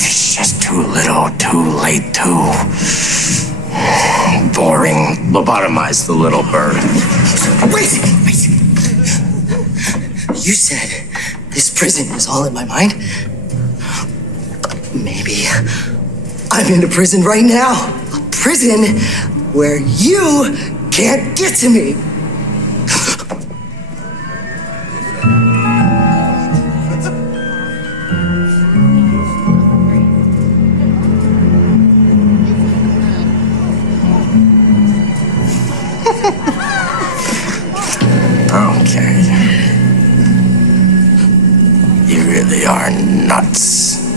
It's just too little, too late, too boring. Lobotomize the little bird. Wait! You said this prison is all in my mind? Maybe I'm in a prison right now. A prison where you can't get to me. Okay. You really are nuts.